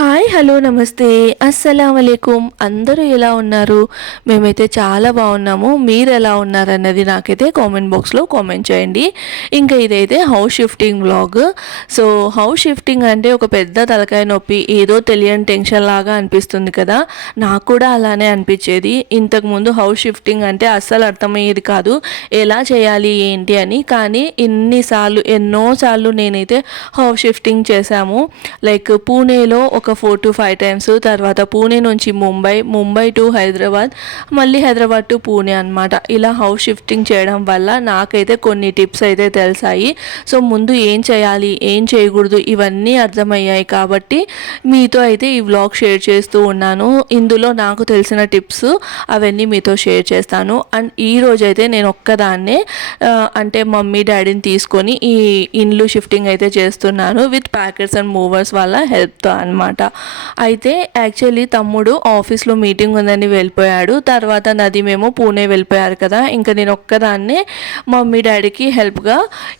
Hi hello నమస్తే అస్సలం వాలేకుమ్ అందరూ ఎలా ఉన్నారు? మేమైతే చాలా బాగున్నాము. మీరు ఎలా ఉన్నారన్నది నాకైతే కామెంట్ బాక్స్లో కామెంట్ చేయండి. ఇంకా ఇదైతే house shifting vlog. So house shifting అంటే ఒక పెద్ద తలకాయ నొప్పి, ఏదో తెలియని టెన్షన్ లాగా అనిపిస్తుంది కదా. నాకు కూడా అలానే అనిపించేది. ఇంతకుముందు హౌస్ షిఫ్టింగ్ అంటే అస్సలు అర్థమయ్యేది కాదు, ఎలా చేయాలి ఏంటి అని. కానీ ఎన్నోసార్లు నేనైతే హౌస్ షిఫ్టింగ్ చేశాము. లైక్ పూణేలో ఒక 4 to 5 టైమ్స్, తర్వాత పూణే నుంచి ముంబై టు హైదరాబాద్, మళ్ళీ హైదరాబాద్ టు పూణే అనమాట. ఇలా హౌస్ షిఫ్టింగ్ చేయడం వల్ల నాకైతే కొన్ని టిప్స్ అయితే తెలిసాయి. సో ముందు ఏం చేయాలి ఏం చేయకూడదు ఇవన్నీ అర్థమయ్యాయి కాబట్టి మీతో అయితే ఈ వ్లాగ్ షేర్ చేస్తూ ఉన్నాను. ఇందులో నాకు తెలిసిన టిప్స్ అవన్నీ మీతో షేర్ చేస్తాను. అండ్ ఈ రోజైతే నేను ఒక్కదాన్నే అంటే మమ్మీ డాడీని తీసుకొని ఈ ఇండ్లు షిఫ్టింగ్ అయితే చేస్తున్నాను విత్ ప్యాకెట్స్ అండ్ మూవర్స్ వాళ్ళ హెల్ప్తో అనమాట. అయితే యాక్చువల్లీ తమ్ముడు ఆఫీస్లో మీటింగ్ ఉందని వెళ్ళిపోయాడు. తర్వాత నదీమేమో పూణే వెళ్ళిపోయారు కదా. ఇంకా నేను ఒక్కదాన్నే మమ్మీ డాడీకి హెల్ప్గా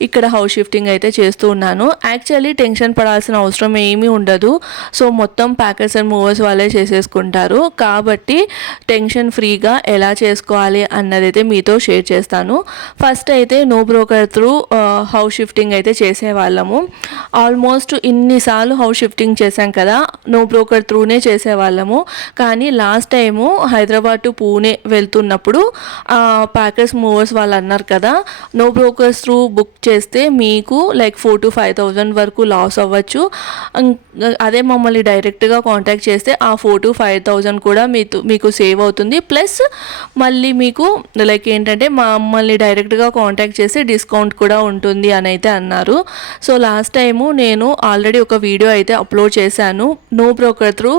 ఇక్కడ హౌస్ షిఫ్టింగ్ అయితే చేస్తూ ఉన్నాను. యాక్చువల్లీ టెన్షన్ పడాల్సిన అవసరం ఏమీ ఉండదు. సో మొత్తం ప్యాకెట్స్ అండ్ మూవర్స్ వాళ్ళే చేసేసుకుంటారు కాబట్టి టెన్షన్ ఫ్రీగా ఎలా చేసుకోవాలి అన్నదైతే మీతో షేర్ చేస్తాను. ఫస్ట్ అయితే no broker through house shifting అయితే చేసేవాళ్ళము. ఆల్మోస్ట్ ఇన్నిసార్లు హౌస్ షిఫ్టింగ్ చేశాం కదా, నో బ్రోకర్ త్రూనే చేసేవాళ్ళము. కానీ last time Hyderabad to Pune వెళ్తున్నప్పుడు ప్యాకెట్స్ మూవర్స్ వాళ్ళు అన్నారు కదా, నో బ్రోకర్స్ త్రూ బుక్ చేస్తే మీకు లైక్ 4,000 to 5,000 వరకు లాస్ అవ్వచ్చు. అదే మమ్మల్ని డైరెక్ట్గా కాంటాక్ట్ చేస్తే ఆ 4,000 to 5,000 కూడా మీకు సేవ్ అవుతుంది. ప్లస్ మళ్ళీ మీకు లైక్ ఏంటంటే మమ్మల్ని డైరెక్ట్గా కాంటాక్ట్ చేస్తే డిస్కౌంట్ కూడా ఉంటుంది అని అయితే అన్నారు. సో లాస్ట్ టైము నేను ఆల్రెడీ ఒక వీడియో అయితే అప్లోడ్ చేశాను, no broker through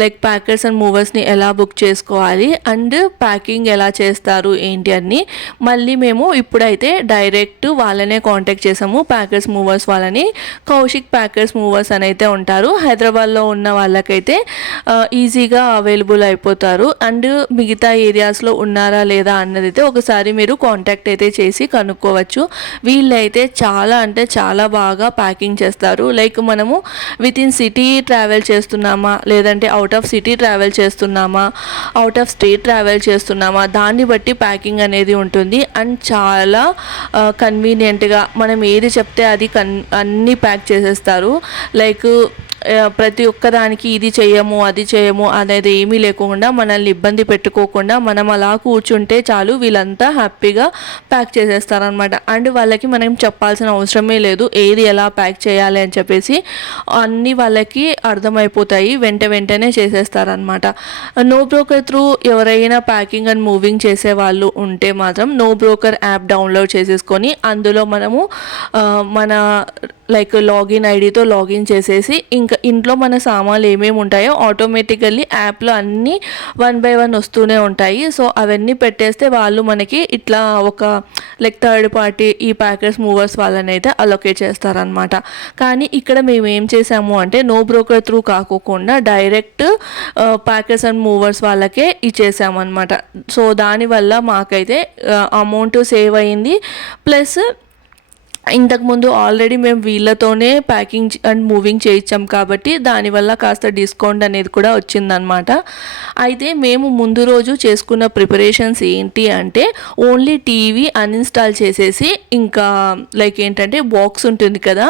like packets and మూవర్స్ని ఎలా బుక్ చేసుకోవాలి అండ్ ప్యాకింగ్ ఎలా చేస్తారు ఏంటి అని. మళ్ళీ మేము ఇప్పుడైతే డైరెక్ట్ వాళ్ళనే కాంటాక్ట్ చేసాము, ప్యాకెట్స్ మూవర్స్ వాళ్ళని. కౌశిక్ ప్యాకెట్స్ మూవర్స్ అని అయితే ఉంటారు. హైదరాబాద్లో ఉన్న వాళ్ళకైతే ఈజీగా అవైలబుల్ అయిపోతారు. అండ్ మిగతా ఏరియాస్లో ఉన్నారా లేదా అన్నది అయితే ఒకసారి మీరు కాంటాక్ట్ అయితే చేసి కనుక్కోవచ్చు. వీళ్ళైతే చాలా అంటే చాలా బాగా ప్యాకింగ్ చేస్తారు. లైక్ మనము విత్ ఇన్ సిటీ ట్రావెల్ చేస్తున్నామా, లేదంటే అవుట్ ఆఫ్ సిటీ ట్రావెల్ చేస్తున్నామా, అవుట్ ఆఫ్ స్టేట్ ట్రావెల్ చేస్తున్నామా, దాన్ని బట్టి ప్యాకింగ్ అనేది ఉంటుంది. అండ్ చాలా కన్వీనియంట్గా మనం ఏది చెప్తే అది అన్నీ ప్యాక్ చేసేస్తారు. లైక్ ప్రతి ఒక్కదానికి ఇది చేయము అది చేయము అనేది ఏమీ లేకుండా మనల్ని ఇబ్బంది పెట్టుకోకుండా మనం అలా కూర్చుంటే చాలు, వీళ్ళంతా హ్యాపీగా ప్యాక్ చేసేస్తారనమాట. అండ్ వాళ్ళకి మనం చెప్పాల్సిన అవసరమే లేదు ఏది ఎలా ప్యాక్ చేయాలి అని చెప్పేసి, అన్నీ వాళ్ళకి అర్థమైపోతాయి, వెంటనే చేసేస్తారనమాట. నో బ్రోకర్ త్రూ ఎవరైనా ప్యాకింగ్ అండ్ మూవింగ్ చేసే వాళ్ళు ఉంటే మాత్రం నో బ్రోకర్ యాప్ డౌన్లోడ్ చేసేసుకొని అందులో మనము మన లైక్ లాగిన్ ఐడితో లాగిన్ చేసేసి ఇంకా ఇంట్లో మన సామాన్లు ఏమేమి ఉంటాయో ఆటోమేటికల్లీ యాప్లో అన్నీ 1 by 1 వస్తూనే ఉంటాయి. సో అవన్నీ పెట్టేస్తే వాళ్ళు మనకి ఇట్లా ఒక లైక్ థర్డ్ పార్టీ ఈ ప్యాకెట్స్ మూవర్స్ వాళ్ళని అయితే అలొకేట్ చేస్తారనమాట. కానీ ఇక్కడ మేము ఏం చేసాము అంటే నో బ్రోకర్ త్రూ కాకోకుండా డైరెక్ట్ ప్యాకెట్స్ అండ్ మూవర్స్ వాళ్ళకే ఇచ్చేసామన్నమాట. సో దానివల్ల మాకైతే అమౌంట్ సేవ్ అయ్యింది. ప్లస్ ఇంతకుముందు ఆల్రెడీ మేము వీళ్ళతోనే ప్యాకింగ్ అండ్ మూవింగ్ చేయించాం కాబట్టి దానివల్ల కాస్త డిస్కౌంట్ అనేది కూడా వచ్చిందనమాట. అయితే మేము ముందు రోజు చేసుకున్న ప్రిపరేషన్స్ ఏంటి అంటే ఓన్లీ టీవీ అన్ఇన్స్టాల్ చేసేసి ఇంకా లైక్ ఏంటంటే బాక్స్ ఉంటుంది కదా,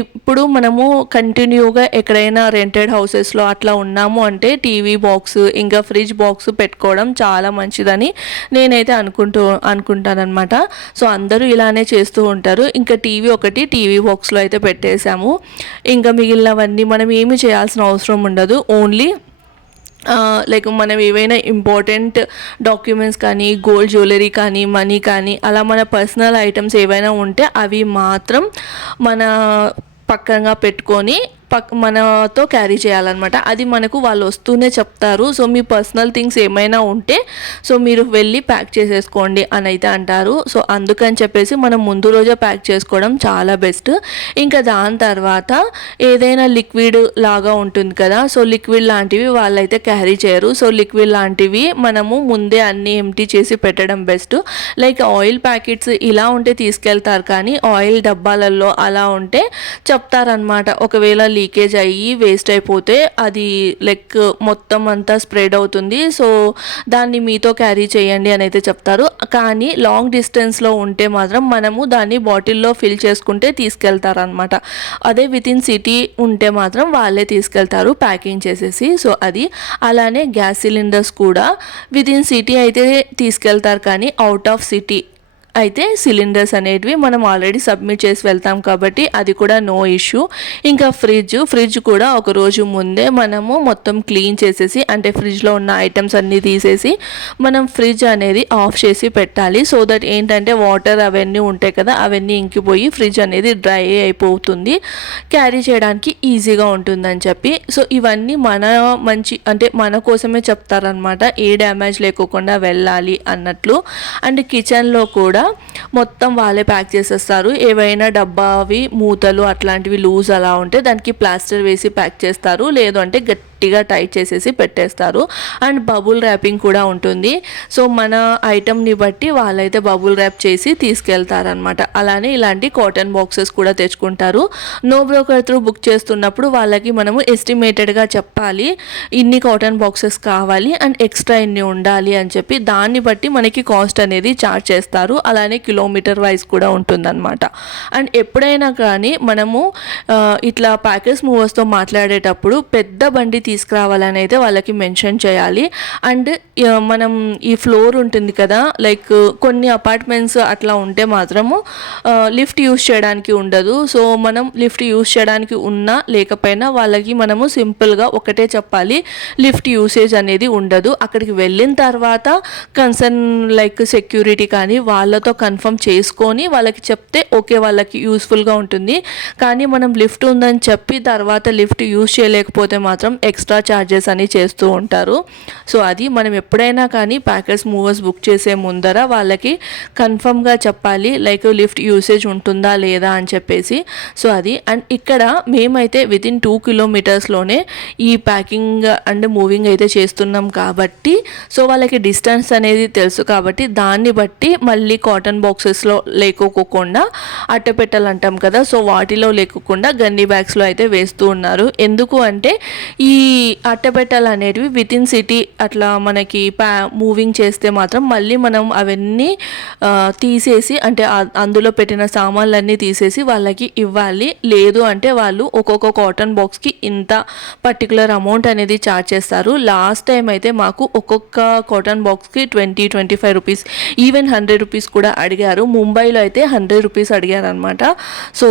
ఇప్పుడు మనము కంటిన్యూగా ఎక్కడైనా రెంటెడ్ హౌసెస్లో అట్లా ఉన్నాము అంటే టీవీ బాక్స్ ఇంకా ఫ్రిడ్జ్ బాక్స్ పెట్టుకోవడం చాలా మంచిదని నేనైతే అనుకుంటానమాట. సో అందరూ ఇలానే చేస్తూ ఉంటారు. ఇంకా టీవీ బాక్స్లో అయితే పెట్టేశాము. ఇంకా మిగిలినవన్నీ మనం ఏమి చేయాల్సిన అవసరం ఉండదు. ఓన్లీ లైక్ మనం ఏవైనా ఇంపార్టెంట్ డాక్యుమెంట్స్ కానీ గోల్డ్ జ్యువెలరీ కానీ మనీ కానీ అలా మన పర్సనల్ ఐటమ్స్ ఏవైనా ఉంటే అవి మాత్రం మన పక్కగా పెట్టుకొని మనతో క్యారీ చేయాలన్నమాట. అది మనకు వాళ్ళు వస్తూనే చెప్తారు. సో మీ పర్సనల్ థింగ్స్ ఏమైనా ఉంటే సో మీరు వెళ్ళి ప్యాక్ చేసేసుకోండి అని అయితే అంటారు. సో అందుకని చెప్పేసి మనం ముందు రోజే ప్యాక్ చేసుకోవడం చాలా బెస్ట్. ఇంకా దాని తర్వాత ఏదైనా లిక్విడ్ లాగా ఉంటుంది కదా, సో లిక్విడ్ లాంటివి వాళ్ళైతే క్యారీ చేయరు. సో లిక్విడ్ లాంటివి మనము ముందే అన్నీ ఎంటీ చేసి పెట్టడం బెస్ట్. లైక్ ఆయిల్ ప్యాకెట్స్ ఇలా ఉంటే తీసుకెళ్తారు, కానీ ఆయిల్ డబ్బాలలో అలా ఉంటే చెప్తారనమాట. ఒకవేళ లీకేజ్ అయ్యి వేస్ట్ అయిపోతే అది లైక్ మొత్తం అంతా స్ప్రెడ్ అవుతుంది. సో దాన్ని మీతో క్యారీ చేయండి అని అయితే చెప్తారు. కానీ లాంగ్ డిస్టెన్స్లో ఉంటే మాత్రం మనము దాన్ని బాటిల్లో ఫిల్ చేసుకుంటే తీసుకెళ్తారనమాట. అదే వితిన్ సిటీ ఉంటే మాత్రం వాళ్ళే తీసుకెళ్తారు ప్యాకింగ్ చేసేసి. సో అది అలానే గ్యాస్ సిలిండర్స్ కూడా వితిన్ సిటీ అయితే తీసుకెళ్తారు, కానీ అవుట్ ఆఫ్ సిటీ అయితే సిలిండర్స్ అనేటివి మనం ఆల్రెడీ సబ్మిట్ చేసి వెళ్తాం కాబట్టి అది కూడా నో ఇష్యూ. ఇంకా ఫ్రిడ్జ్ కూడా ఒక రోజు ముందే మనము మొత్తం క్లీన్ చేసేసి, అంటే ఫ్రిడ్జ్లో ఉన్న ఐటమ్స్ అన్నీ తీసేసి మనం ఫ్రిడ్జ్ అనేది ఆఫ్ చేసి పెట్టాలి. సో దట్ ఏంటంటే వాటర్ అవన్నీ ఉంటాయి కదా, అవన్నీ ఇంకిపోయి ఫ్రిడ్జ్ అనేది డ్రై అయిపోతుంది, క్యారీ చేయడానికి ఈజీగా ఉంటుందని చెప్పి. సో ఇవన్నీ మన కోసమే చెప్తారనమాట, ఏ డ్యామేజ్ లేకోకుండా వెళ్ళాలి అన్నట్లు. అండ్ కిచెన్లో కూడా మొత్తం వాళ్ళే ప్యాక్ చేసేస్తారు. ఏవైనా డబ్బావి మూతలు అట్లాంటివి లూజ్ అలా ఉంటే దానికి ప్లాస్టర్ వేసి ప్యాక్ చేస్తారు, లేదు అంటే గట్టిగా టైట్ చేసేసి పెట్టేస్తారు. అండ్ బబుల్ ర్యాపింగ్ కూడా ఉంటుంది. సో మన ఐటమ్ని బట్టి వాళ్ళైతే బబుల్ ర్యాప్ చేసి తీసుకెళ్తారనమాట. అలానే ఇలాంటి కాటన్ బాక్సెస్ కూడా తెచ్చుకుంటారు. నో బ్రోకర్ త్రూ బుక్ చేస్తున్నప్పుడు వాళ్ళకి మనము ఎస్టిమేటెడ్గా చెప్పాలి, ఇన్ని కాటన్ బాక్సెస్ కావాలి అండ్ ఎక్స్ట్రా ఇన్ని ఉండాలి అని చెప్పి. దాన్ని బట్టి మనకి కాస్ట్ అనేది ఛార్జ్ చేస్తారు. అలానే కిలోమీటర్ వైజ్ కూడా ఉంటుందన్నమాట. అండ్ ఎప్పుడైనా కానీ మనము ఇట్లా ప్యాకేజ్ మూవర్స్తో మాట్లాడేటప్పుడు పెద్ద బండి తీసుకురావాలని అయితే వాళ్ళకి మెన్షన్ చేయాలి. అండ్ మనం ఈ ఫ్లోర్ ఉంటుంది కదా, లైక్ కొన్ని అపార్ట్మెంట్స్ అట్లా ఉంటే మాత్రము లిఫ్ట్ యూస్ చేయడానికి ఉండదు. సో మనం లిఫ్ట్ యూస్ చేయడానికి ఉన్నా లేకపోయినా వాళ్ళకి మనము సింపుల్గా ఒకటే చెప్పాలి, లిఫ్ట్ యూసేజ్ అనేది ఉండదు. అక్కడికి వెళ్ళిన తర్వాత కన్సర్న్ లైక్ సెక్యూరిటీ కానీ వాళ్ళతో కన్ఫర్మ్ చేసుకొని వాళ్ళకి చెప్తే ఓకే, వాళ్ళకి యూస్ఫుల్గా ఉంటుంది. కానీ మనం లిఫ్ట్ ఉందని చెప్పి తర్వాత లిఫ్ట్ యూస్ చేయలేకపోతే మాత్రం ఎక్స్ట్రా ఛార్జెస్ అని చేస్తూ ఉంటారు. సో అది మనం ఎప్పుడైనా కానీ ప్యాకేజ్ మూవర్స్ బుక్ చేసే ముందర వాళ్ళకి కన్ఫర్మ్గా చెప్పాలి, లైక్ లిఫ్ట్ యూసేజ్ ఉంటుందా లేదా అని చెప్పేసి. సో అది. అండ్ ఇక్కడ మేమైతే వితిన్ 2 కిలోమీటర్స్లోనే ఈ ప్యాకింగ్ అండ్ మూవింగ్ అయితే చేస్తున్నాం కాబట్టి, సో వాళ్ళకి డిస్టెన్స్ అనేది తెలుసు కాబట్టి దాన్ని బట్టి మళ్ళీ కాటన్ బాక్సెస్లో లేకోకుండా అట్టపెట్టెలు అంటాం కదా, సో వాటిలో లేకోకుండా గన్నీ బ్యాగ్స్లో అయితే వేస్తూ ఉన్నారు. ఎందుకు అంటే ఈ అట్టపెట్టెలు అనేటివి వితిన్ సిటీ అట్లా మనకి మూవింగ్ చేస్తే మాత్రం మళ్ళీ మనం అవన్నీ తీసేసి, అంటే అందులో పెట్టిన సామాన్లన్నీ తీసేసి వాళ్ళకి ఇవ్వాలి. లేదు అంటే వాళ్ళు ఒక్కొక్క కాటన్ బాక్స్కి ఇంత పర్టికులర్ అమౌంట్ అనేది ఛార్జ్ చేస్తారు. లాస్ట్ టైం అయితే మాకు ఒక్కొక్క కాటన్ బాక్స్కి 20-25 రూపీస్, ఈవెన్ 100 రూపీస్ కూడా అడిగారు. ముంబైలో అయితే 100 రూపీస్ అడిగారు అనమాట. సో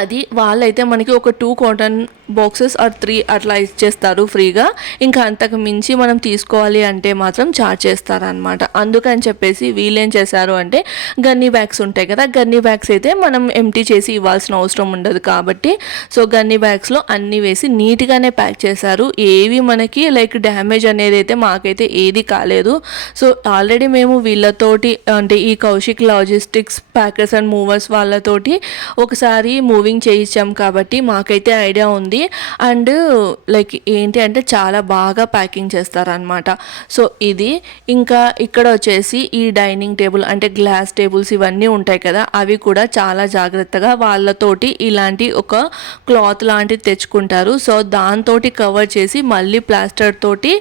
అది వాళ్ళైతే మనకి ఒక 2 కాటన్ బాక్సెస్ ఆర్ 3 అట్లా ఇచ్చేస్తారు ఫ్రీగా. ఇంకా అంతకు మించి మనం తీసుకోవాలి అంటే మాత్రం ఛార్జ్ చేస్తారనమాట. అందుకని చెప్పేసి వీళ్ళేం చేశారు అంటే గన్నీ బ్యాగ్స్ ఉంటాయి కదా, గన్నీ బ్యాగ్స్ అయితే మనం ఎంటీ చేసి ఇవ్వాల్సిన అవసరం ఉండదు కాబట్టి సో గన్నీ బ్యాగ్స్లో అన్నీ వేసి నీట్గానే ప్యాక్ చేశారు. ఏవి మనకి లైక్ డ్యామేజ్ అనేది అయితే మాకైతే ఏది కాలేదు. సో ఆల్రెడీ మేము వీళ్ళతోటి అంటే ఈ Kaushik logistics packers and movers వాళ్ళతోటి ఒకసారి మూవింగ్ చేయించాం కాబట్టి మాకైతే ఐడియా ఉంది. అండ్ లైక్ ఏంటి అంటే చాలా బాగా ప్యాకింగ్ చేస్తారనమాట. సో ఇది. ఇంకా ఇక్కడ వచ్చేసి ఈ డైనింగ్ టేబుల్ అంటే గ్లాస్ టేబుల్స్ ఇవన్నీ ఉంటాయి కదా, అవి కూడా చాలా జాగ్రత్తగా వాళ్ళతోటి ఇలాంటి ఒక క్లాత్ లాంటిది తెచ్చుకుంటారు. సో దాంతో కవర్ చేసి మళ్ళీ ప్లాస్టర్ తోటి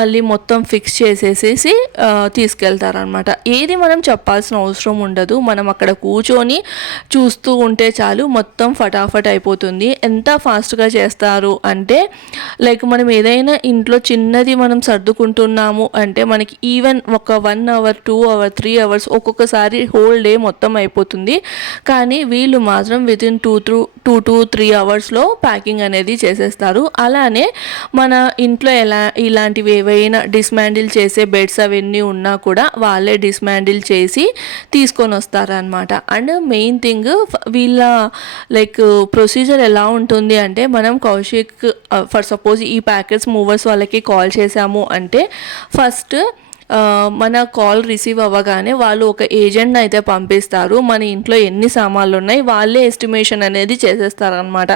మళ్ళీ మొత్తం ఫిక్స్ చేసేసేసి తీసుకెళ్తారనమాట. ఏది మనం చెప్పాల్సిన అవసరం ఉండదు, మనం అక్కడ కూర్చొని చూస్తూ ఉంటే చాలు, మొత్తం ఫటాఫట్ అయిపోతుంది. ఎంత ఫాస్ట్గా చేస్తారు అంటే లైక్ మనం ఏదైనా ఇంట్లో చిన్నది మనం సర్దుకుంటున్నాము అంటే మనకి ఈవెన్ ఒక 1 అవర్ 2 అవర్ 3 అవర్స్ ఒక్కొక్కసారి హోల్ డే మొత్తం అయిపోతుంది. కానీ వీళ్ళు మాత్రం వితిన్ 2 to 3 అవర్స్లో ప్యాకింగ్ అనేది చేసేస్తారు. అలానే మన ఇంట్లో ఇలాంటివి ఏవైనా డిస్మాండిల్ చేసే బెడ్స్ అవన్నీ ఉన్నా కూడా వాళ్ళే డిస్మాండిల్ చేసి తీసుకొని వస్తారనమాట. అండ్ మెయిన్ థింగ్ వీళ్ళ లైక్ ప్రొసీజర్ ఎలా ఉంటుంది అంటే మనం కౌశిక్ ఫర్ సపోజ్ ఈ ప్యాకెట్స్ మూవర్స్ వాళ్ళకి కాల్ చేసాము అంటే ఫస్ట్ మన కాల్ రిసీవ్ అవ్వగానే వాళ్ళు ఒక ఏజెంట్ని అయితే పంపిస్తారు. మన ఇంట్లో ఎన్ని సామాన్లు ఉన్నాయి వాళ్ళే ఎస్టిమేషన్ అనేది చేసేస్తారనమాట.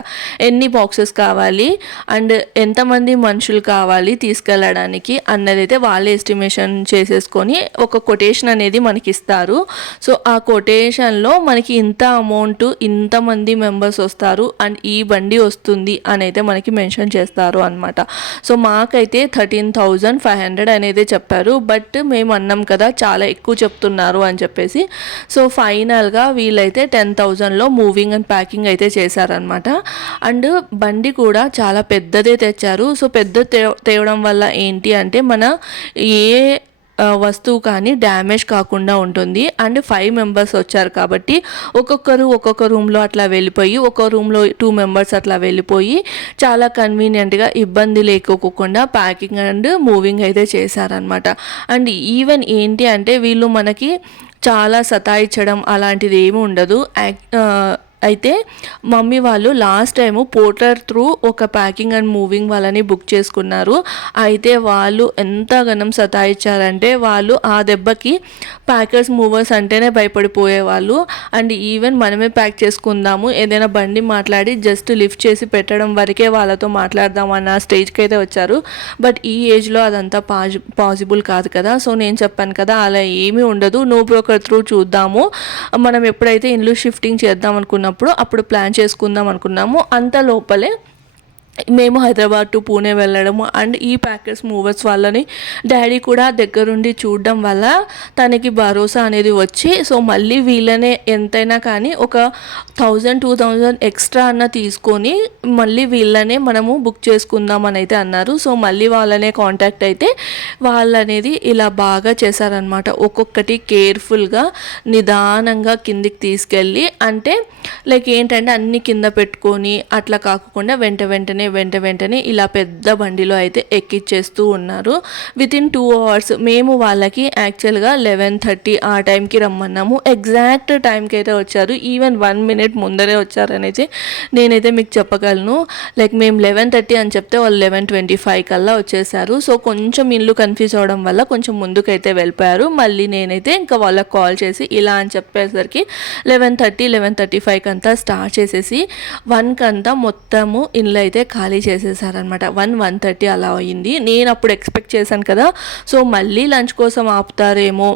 ఎన్ని బాక్సెస్ కావాలి అండ్ ఎంతమంది మనుషులు కావాలి తీసుకెళ్ళడానికి అన్నది అయితే వాళ్ళే ఎస్టిమేషన్ చేసేసుకొని ఒక కొటేషన్ అనేది మనకి ఇస్తారు. సో ఆ కొటేషన్లో మనకి ఇంత అమౌంట్, ఇంతమంది మెంబర్స్ వస్తారు అండ్ ఈ బండి వస్తుంది అని అయితే మనకి మెన్షన్ చేస్తారు అనమాట. సో మాకైతే 13,500 అనేది చెప్పారు. బట్ మేము అన్నాం కదా చాలా ఎక్కువ చెప్తున్నారు అని చెప్పేసి. సో ఫైనల్గా వీళ్ళైతే 10,000లో మూవింగ్ అండ్ ప్యాకింగ్ అయితే చేశారనమాట. అండ్ బండి కూడా చాలా పెద్దదే తెచ్చారు. సో పెద్ద తేవడం వల్ల ఏంటి అంటే మన ఏ వస్తువు కానీ డ్యామేజ్ కాకుండా ఉంటుంది. అండ్ 5 మెంబర్స్ వచ్చారు కాబట్టి ఒక్కొక్క రూమ్లో అట్లా వెళ్ళిపోయి, ఒక్కో రూమ్లో 2 మెంబర్స్ అట్లా వెళ్ళిపోయి చాలా కన్వీనియంట్గా ఇబ్బంది లేకోకుండా ప్యాకింగ్ అండ్ మూవింగ్ అయితే చేశారనమాట. అండ్ ఈవెన్ ఏంటి అంటే వీళ్ళు మనకి చాలా సతాయించడం అలాంటిది ఏమి ఉండదు. అయితే మమ్మీ వాళ్ళు లాస్ట్ టైము పోర్టర్ త్రూ ఒక ప్యాకింగ్ అండ్ మూవింగ్ వాళ్ళని బుక్ చేసుకున్నారు. అయితే వాళ్ళు ఎంతగానం సతాయించారంటే వాళ్ళు ఆ దెబ్బకి ప్యాకర్స్ మూవర్స్ అంటేనే భయపడిపోయేవాళ్ళు. అండ్ ఈవెన్ మనమే ప్యాక్ చేసుకుందాము, ఏదైనా బండి మాట్లాడి జస్ట్ లిఫ్ట్ చేసి పెట్టడం వరకే వాళ్ళతో మాట్లాడదాం అన్న స్టేజ్కి అయితే వచ్చారు. బట్ ఈ ఏజ్లో అదంతా పాసిబుల్ కాదు కదా. సో నేను చెప్పాను కదా అలా ఏమీ ఉండదు, నో బ్రోకర్ త్రూ చూద్దాము, మనం ఎప్పుడైతే ఇల్లు షిఫ్టింగ్ చేద్దాం అనుకున్నాం అప్పుడు ప్లాన్ చేసుకుందాం అనుకున్నాము. అంత లోపలే మేము హైదరాబాద్ టు పూణే వెళ్ళడము అండ్ ఈ ప్యాకర్స్ మూవర్స్ వాళ్ళని డాడీ కూడా దగ్గరుండి చూడడం వల్ల తనకి భరోసా అనేది వచ్చి సో మళ్ళీ వీళ్ళనే ఎంతైనా కానీ ఒక 1,000-2,000 ఎక్స్ట్రా అన్న తీసుకొని మళ్ళీ వీళ్ళనే మనము బుక్ చేసుకుందాం అని అయితే అన్నారు. సో మళ్ళీ వాళ్ళనే కాంటాక్ట్ అయితే వాళ్ళనేది ఇలా బాగా చేశారనమాట. ఒక్కొక్కటి కేర్ఫుల్గా నిదానంగా కిందికి తీసుకెళ్ళి, అంటే లైక్ ఏంటంటే అన్ని కింద పెట్టుకొని అట్లా కాకుండా వెంటనే ఇలా పెద్ద బండిలో అయితే ఎక్కిచ్చేస్తూ ఉన్నారు. వితిన్ 2 hours మేము వాళ్ళకి యాక్చువల్గా 11:30 ఆ టైంకి రమ్మన్నాము. ఎగ్జాక్ట్ టైంకి అయితే వచ్చారు. ఈవెన్ 1 minute ముందరే వచ్చారనైతే నేనైతే మీకు చెప్పగలను. లైక్ మేము 11:30 అని చెప్తే వాళ్ళు 11:25 కల్లా వచ్చేసారు. సో కొంచెం ఇల్లు కన్ఫ్యూజ్ అవడం వల్ల కొంచెం ముందుకైతే వెళ్ళిపోయారు. మళ్ళీ నేనైతే ఇంకా వాళ్ళకి కాల్ చేసి ఇలా అని చెప్పేసరికి 11:35 అంతా స్టార్ట్ చేసేసి 1 కంతా మొత్తము ఇల్లు అయితే ఖాళీ చేసేసారనమాట. 1:30 అలా అయింది. నేను అప్పుడు ఎక్స్పెక్ట్ చేశాను కదా, సో మళ్ళీ లంచ్ కోసం ఆపుతారేమో,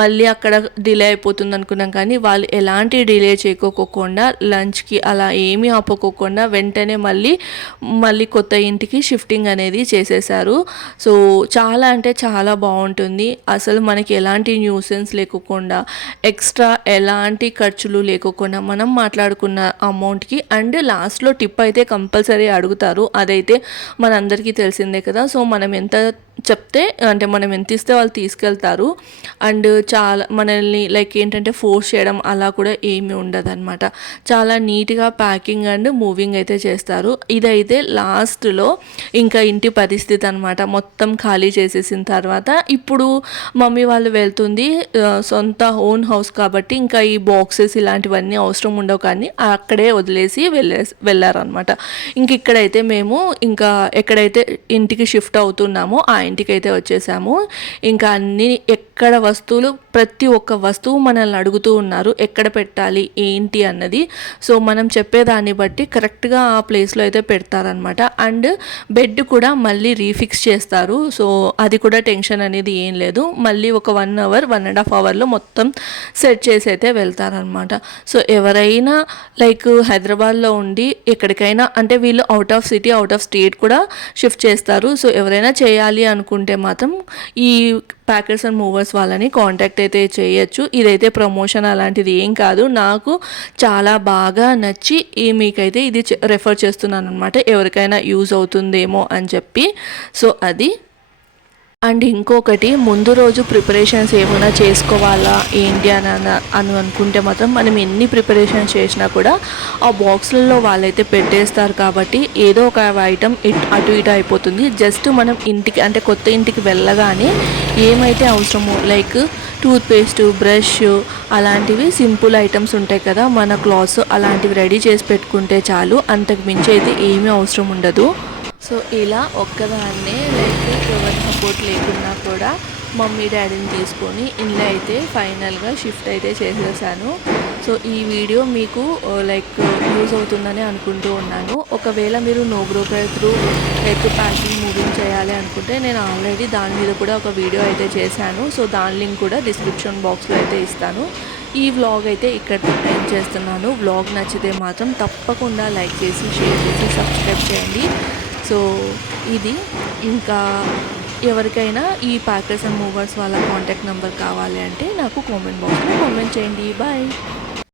మళ్ళీ అక్కడ డిలే అయిపోతుంది అనుకున్నాం. కానీ వాళ్ళు ఎలాంటి డిలే చేయకోకుండా లంచ్కి అలా ఏమీ ఆపుకోకుండా వెంటనే మళ్ళీ కొత్త ఇంటికి షిఫ్టింగ్ అనేది చేసేసారు. సో చాలా అంటే చాలా బాగుంటుంది. అసలు మనకి ఎలాంటి న్యూసెన్స్ లేకోకుండా, ఎక్స్ట్రా ఎలాంటి ఖర్చులు లేకోకుండా మనం మాట్లాడుకున్న అమౌంట్కి అండ్ లాస్ట్లో టిప్ అయితే కంపల్సరీ అడుగుతారు. అదైతే మనందరికీ తెలిసిందే కదా. సో మనం ఎంత చెప్తే అంటే మనం ఎంత ఇస్తే వాళ్ళు తీసుకెళ్తారు. అండ్ చాలా మనల్ని లైక్ ఏంటంటే ఫోర్స్ చేయడం అలా కూడా ఏమీ ఉండదు అనమాట. చాలా నీట్గా ప్యాకింగ్ అండ్ మూవింగ్ అయితే చేస్తారు. ఇదైతే లాస్ట్లో ఇంకా ఇంటి పరిస్థితి అనమాట. మొత్తం ఖాళీ చేసేసిన తర్వాత ఇప్పుడు మమ్మీ వాళ్ళు వెళ్తుంది సొంత ఓన్ హౌస్ కాబట్టి ఇంకా ఈ బాక్సెస్ ఇలాంటివన్నీ అవసరం ఉండవు, కానీ అక్కడే వదిలేసి వెళ్ళారనమాట. ఇంక ఇక్కడైతే మేము ఇంకా ఎక్కడైతే ఇంటికి షిఫ్ట్ అవుతున్నామో ఆ ఇంటికి అయితే వచ్చేసాము. ఇంకా అన్ని ఎక్కడ వస్తువులు, ప్రతి ఒక్క వస్తువు మనల్ని అడుగుతూ ఉన్నారు ఎక్కడ పెట్టాలి ఏంటి అన్నది. సో మనం చెప్పేదాన్ని బట్టి కరెక్ట్గా ఆ ప్లేస్లో అయితే పెడతారనమాట. అండ్ బెడ్ కూడా మళ్ళీ రీఫిక్స్ చేస్తారు. సో అది కూడా టెన్షన్ అనేది ఏం లేదు. మళ్ళీ ఒక 1 hour 1.5 hourలో మొత్తం సెట్ చేసి అయితే వెళ్తారనమాట. సో ఎవరైనా లైక్ హైదరాబాద్లో ఉండి ఎక్కడికైనా, అంటే వీళ్ళు out of city out of state కూడా షిఫ్ట్ చేస్తారు. సో ఎవరైనా చేయాలి అనుకుంటే మాత్రం ఈ ప్యాకర్స్ అండ్ మూవర్స్ వాళ్ళని కాంటాక్ట్ అయితే చేయొచ్చు. ఇదైతే ప్రమోషన్ అలాంటిది ఏం కాదు, నాకు చాలా బాగా నచ్చి మీకైతే ఇది రెఫర్ చేస్తున్నాను అనమాట, ఎవరికైనా యూజ్ అవుతుందేమో అని చెప్పి. సో అది. అండ్ ఇంకొకటి, ముందు రోజు ప్రిపరేషన్స్ ఏమైనా చేసుకోవాలా ఏంటి అని అనుకుంటే మాత్రం మనం ఎన్ని ప్రిపరేషన్స్ చేసినా కూడా ఆ బాక్స్లలో వాళ్ళైతే పెట్టేస్తారు కాబట్టి ఏదో ఒక ఐటమ్ అటు ఇటు అయిపోతుంది. జస్ట్ మనం ఇంటికి అంటే కొత్త ఇంటికి వెళ్ళగానే ఏమైతే అవసరమో లైక్ టూత్పేస్ట్, బ్రష్ అలాంటివి సింపుల్ ఐటమ్స్ ఉంటాయి కదా, మన క్లాత్స్ అలాంటివి రెడీ చేసి పెట్టుకుంటే చాలు. అంతకు మించి అయితే ఏమీ అవసరం ఉండదు. సో ఇలా ఒక్కదాన్నే లైక్ ఎవరి సపోర్ట్ లేకున్నా కూడా మమ్మీ డాడీని తీసుకొని ఇంట్లో అయితే ఫైనల్గా షిఫ్ట్ అయితే చేసేసాను. సో ఈ వీడియో మీకు లైక్ యూజ్ అవుతుందని అనుకుంటూ ఉన్నాను. ఒకవేళ మీరు నో బ్రోకర్ త్రూ ఎగ్ ప్యాకింగ్ మూవింగ్ చేయాలి అనుకుంటే నేను ఆల్రెడీ దాని మీద కూడా ఒక వీడియో అయితే చేశాను. సో దాని లింక్ కూడా డిస్క్రిప్షన్ బాక్స్లో అయితే ఇస్తాను. ఈ వ్లాగ్ అయితే ఇక్కడ ఎండ్ చేస్తున్నాను. వ్లాగ్ నచ్చితే మాత్రం తప్పకుండా లైక్ చేసి షేర్ చేసి సబ్స్క్రైబ్ చేయండి. సో ఇది ఇంకా ఎవరికైనా ఈ ప్యాకర్స్ అండ్ మూవర్స్ వాళ్ళ కాంటాక్ట్ నెంబర్ కావాలి అంటే నాకు కామెంట్ బాక్స్లో కామెంట్ చేయండి. బాయ్.